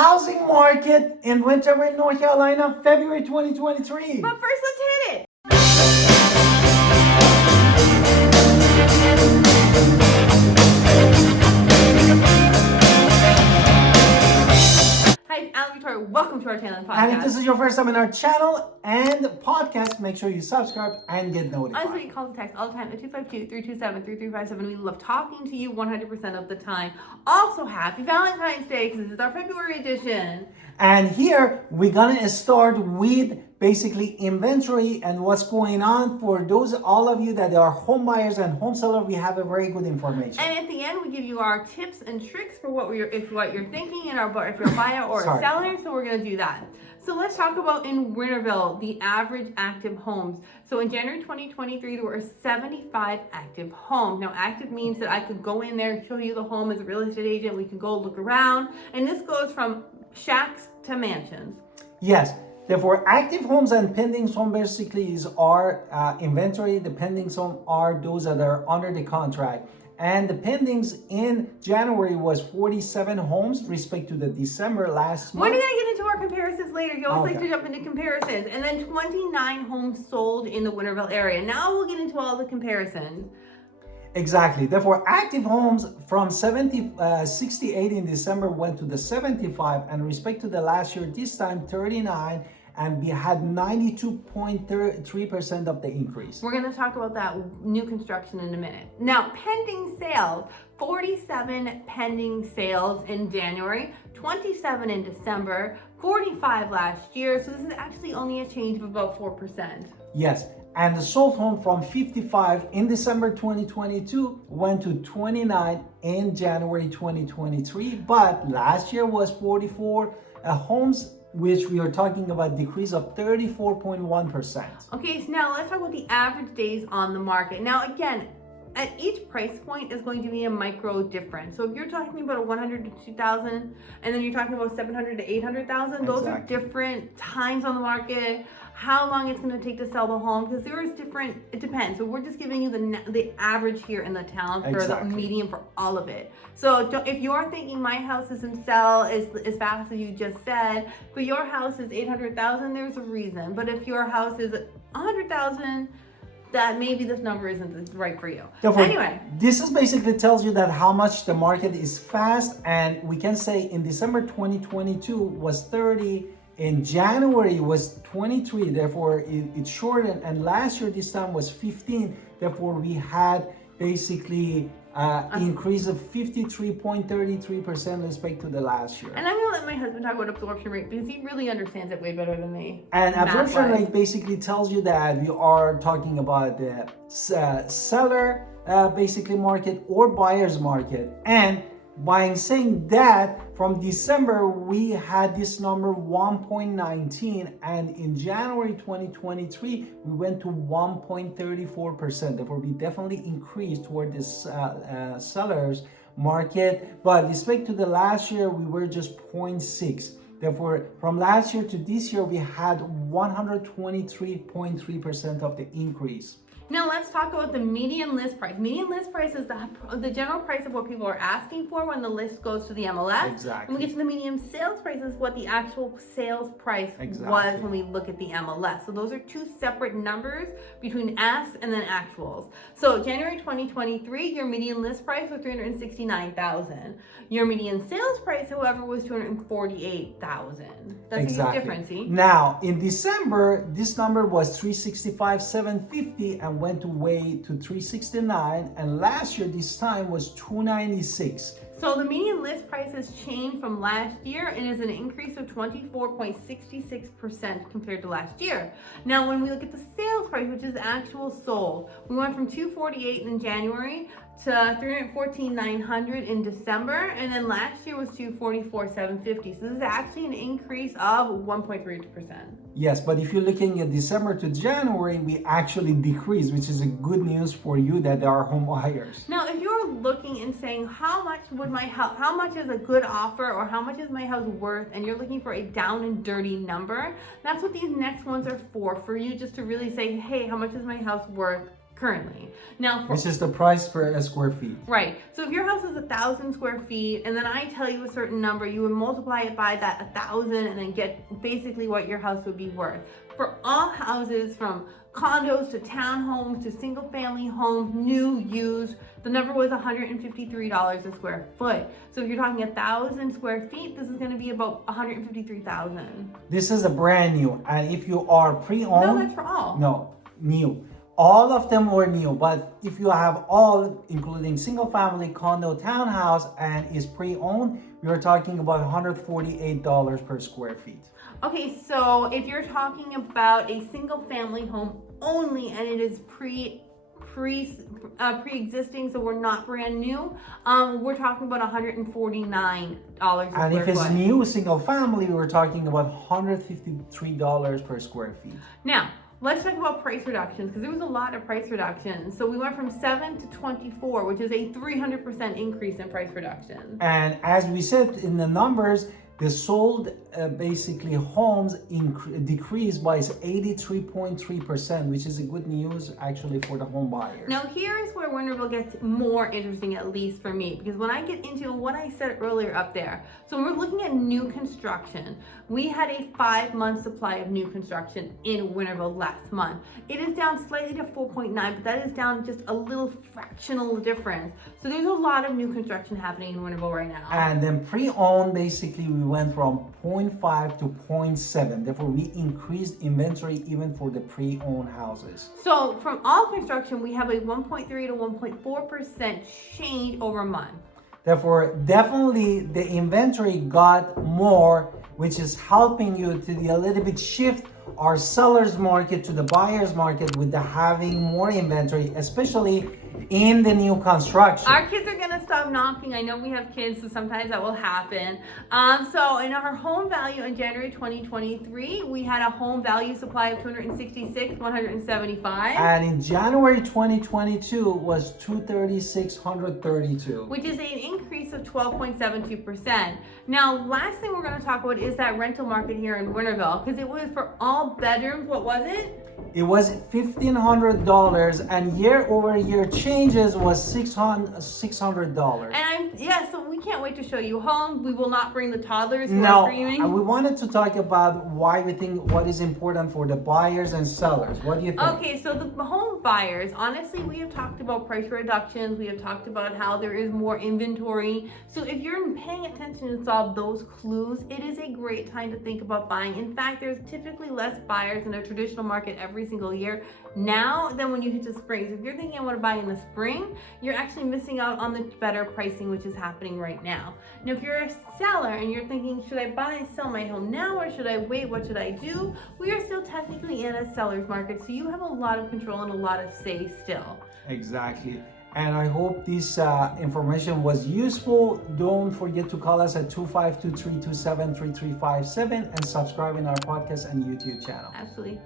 housing market in Winterville, North Carolina, February 2023. But first, let's hit it. Hi, it's Alan Victoria. Welcome to our channel and podcast. And if this is your first time in our channel and podcast, make sure you subscribe and get notified. Honestly, you call the text all the time at 252-327-3357. We love talking to you 100% of the time. Also, happy Valentine's Day because this is our February edition. And here we're gonna start with basically inventory and what's going on for all of you that are home buyers and home sellers. We have a very good information. And at the end, we give you our tips and tricks for what you're thinking, and if you're a buyer or a seller. So we're gonna do that. So let's talk about in Winterville, the average active homes. So in January 2023, there were 75 active homes. Now, active means that I could go in there and show you the home as a real estate agent. We could go look around, and this goes from shacks to mansions. Yes. Therefore, active homes and pending homes basically is our inventory. The pendings homes are those that are under the contract. And the pendings in January was 47 homes respect to the December last month. We're going to get into our comparisons later. You always like to jump into comparisons. And then 29 homes sold in the Winterville area. Now we'll get into all the comparisons. Exactly. Therefore, active homes from 68 in December went to the 75, and respect to the last year, this time 39, and we had 92.3% of the increase. We're going to talk about that new construction in a minute. Now, pending sales, 47 pending sales in January, 27 in December, 45 last year. So this is actually only a change of about 4%. Yes. And the sold home from 55 in December 2022 went to 29 in January 2023. But last year was 44 homes, which we are talking about decrease of 34.1%. Okay, so now let's talk about the average days on the market. Now, again, at each price point is going to be a micro difference. So if you're talking about a 100 to 2,000, and then you're talking about 700 to 800,000, those are different times on the market, how long it's going to take to sell the home, because there is different, it depends. So we're just giving you the average here in the town for the median for all of it. So if you're thinking my house doesn't sell as fast as you just said, but your house is 800,000, there's a reason. But if your house is 100,000, that maybe this number isn't right for you. Therefore, anyway, this is basically tells you that how much the market is fast, and we can say in December 2022 was 30, in January was 23, therefore it shortened, and last year this time was 15, therefore we had basically increase of 53.33% respect to the last year. And I'm going to let my husband talk about absorption rate because he really understands it way better than me. And absorption rate basically tells you that we are talking about the seller basically market or buyer's market. And by saying that, from December we had this number 1.19, and in January 2023 we went to 1.34%. Therefore, we definitely increased toward this seller's market. But respect to the last year, we were just 0.6. Therefore, from last year to this year, we had 123.3% of the increase. Now let's talk about the median list price. Median list price is the general price of what people are asking for when the list goes to the MLS. Exactly. When we get to the median sales price is what the actual sales price was when we look at the MLS. So those are two separate numbers between ask and then actuals. So January 2023, your median list price was $369,000. Your median sales price, however, was $248,000. That's a huge difference, see? Now, in December, this number was $365,750 and went away to $369, and last year this time was $296. So the median list price has changed from last year and is an increase of 24.66% compared to last year. Now, when we look at the sales price, which is actual sold, we went from $248 in January to $314,900 in December, and then last year was $244,750. So this is actually an increase of 1.3%. Yes, but if you're looking at December to January, we actually decreased, which is a good news for you that there are home buyers. Now, if you're looking and saying how much is a good offer, or how much is my house worth, and you're looking for a down and dirty number, that's what these next ones are for you, just to really say, hey, how much is my house worth? currently. Now, Which is the price per square feet. right. So if your house is 1,000 square feet, and then I tell you a certain number, you would multiply it by that 1,000, and then get basically what your house would be worth. For all houses, from condos to townhomes to single-family homes, new, used, the number was $153 a square foot. So if you're talking 1,000 square feet, this is going to be about $153,000. This is a brand new, and if you are pre-owned, No, that's for all. no, new. All of them were new, but if you have all, including single family, condo, townhouse, and is pre-owned, you're talking about $148 per square feet. Okay, so if you're talking about a single family home only, and it is pre-existing, so we're not brand new, we're talking about $149 a And square if it's foot. new single family, we're talking about $153 per square feet. Now, let's talk about price reductions, because there was a lot of price reductions. So we went from 7 to 24, which is a 300% increase in price reduction. And as we said in the numbers, the sold basically homes decreased by 83.3%, which is a good news actually for the home buyers. Now here's where Winterville gets more interesting, at least for me, because when I get into what I said earlier up there, so when we're looking at new construction, we had a 5-month supply of new construction in Winterville last month. It is down slightly to 4.9, but that is down just a little fractional difference. So there's a lot of new construction happening in Winterville right now. And then pre-owned, basically we went from 0.5 to 0.7. Therefore, we increased inventory even for the pre-owned houses. So from all construction, we have a 1.3 to 1.4% change over month. Therefore, definitely the inventory got more, which is helping you to a little bit shift our seller's market to the buyer's market with the having more inventory, especially in the new construction. Our kids are gonna stop knocking. I know we have kids, so sometimes that will happen. So in our home value in January 2023, we had a home value supply of 266,175. And in January 2022 was 236,132. Which is an increase of 12.72%. Now, last thing we're gonna talk about is that rental market here in Winterville, because it was for all bedrooms, what was it? It was $1,500, and year-over-year changes was $600. And so we can't wait to show you home. We will not bring the toddlers who are No, screaming. we wanted to talk about why we think what is important for the buyers and sellers. What do you think? Okay, so the home buyers, honestly, we have talked about price reductions. We have talked about how there is more inventory. So if you're paying attention to solve those clues, it is a great time to think about buying. In fact, there's typically less buyers in a traditional market every single year now than when you hit the spring. So if you're thinking I want to buy in the spring, you're actually missing out on the better pricing, which is happening right now. Now, if you're a seller and you're thinking, should I buy and sell my home now, or should I wait? What should I do? We are still technically in a seller's market, so you have a lot of control and a lot of say still. Exactly. And I hope this information was useful. Don't forget to call us at 252-327-3357 and subscribe in our podcast and YouTube channel. Absolutely.